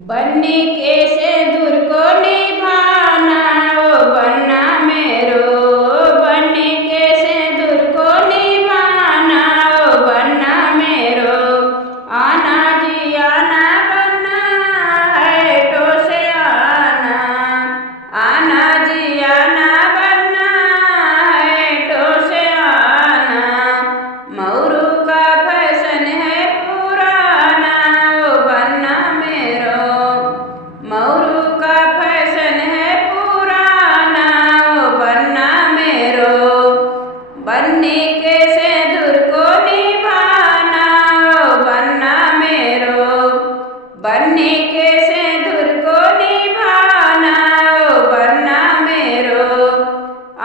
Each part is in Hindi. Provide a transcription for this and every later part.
बन्नी के सिंदूर को निभाना ओ बन्ना मेरो, बन्नी के सिंदूर को निभाना ओ बन्ना मेरो। आना जी आना बन्ना है तो से आना जी आना बन्ना है तो से आना। मौरू का फैशन है पुराना ओ बन्ना मेरो, मौरू का फैशन है पुराना ओ बन्ना मेरो। बन्नी के सिंदूर को निभाना ओ बन्ना मेरो, बन्नी के सिंदूर को निभाना ओ बन्ना मेरो।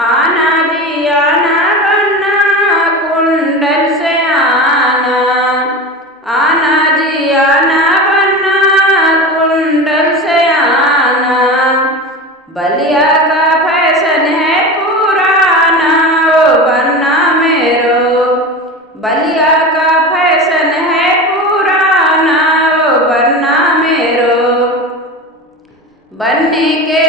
आना जी आना बन्ना कुंडल से आना जी आना बन्ना कुंडल से आना। बलिया का फैशन है पुराना ओ बन्ना मेरो, बलिया का फैशन है पुराना ओ बन्ना मेरो। बन्नी के